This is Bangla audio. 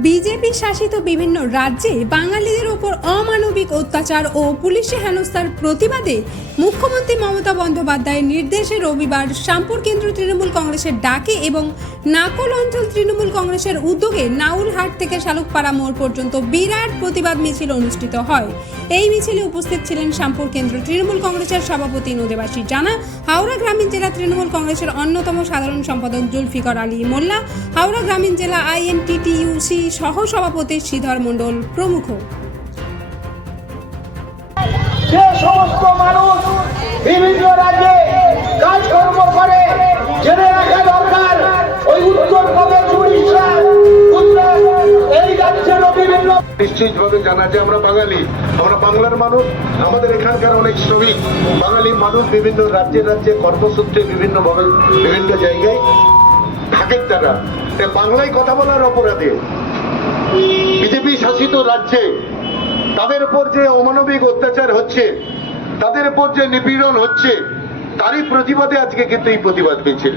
বিজেপি শাসিত বিভিন্ন রাজ্যে বাঙালিদের ওপর অমানবিক অত্যাচার ও পুলিশি হেনস্থার প্রতিবাদে মুখ্যমন্ত্রী মমতা বন্দ্যোপাধ্যায়ের নির্দেশে রবিবার শ্যামপুর কেন্দ্র তৃণমূল কংগ্রেসের ডাকে এবং নাকল অঞ্চল তৃণমূল কংগ্রেসের উদ্যোগে নাউলহাট থেকে শালুকপাড়া মোড় পর্যন্ত বিরাট প্রতিবাদ মিছিল অনুষ্ঠিত হয়। এই মিছিলে উপস্থিত ছিলেন শ্যামপুর কেন্দ্র তৃণমূল কংগ্রেসের সভাপতি নদেবাসী জানা, হাওড়া গ্রামীণ জেলা তৃণমূল কংগ্রেসের অন্যতম সাধারণ সম্পাদক জুলফিকর আলী মোল্লা, হাওড়া গ্রামীণ জেলা আইএনটিটিইউসি সহ সভাপতি শ্রীধর মণ্ডল প্রমুখ। যে সমস্ত মানুষ বিভিন্ন রাজ্যে কাজকর্ম করে নিশ্চিতভাবে জানা যে আমরা বাঙালি। আমরা বাংলার মানুষ, আমাদের এখানকার অনেক শ্রমিক। বাঙালি মানুষ বিভিন্ন রাজ্যে রাজ্যে, কর্মসূত্রে বিভিন্ন ভাবে, বিভিন্ন জায়গায় থাকেন তারা। বাংলায় কথা বলার অপরাধে বিজেপি শাসিত রাজ্যে তাদের উপর যে অমানবিক অত্যাচার হচ্ছে, তাদের উপর যে নিপীড়ন হচ্ছে, তারই প্রতিবাদে আজকে কিন্তু এই প্রতিবাদ মিছিল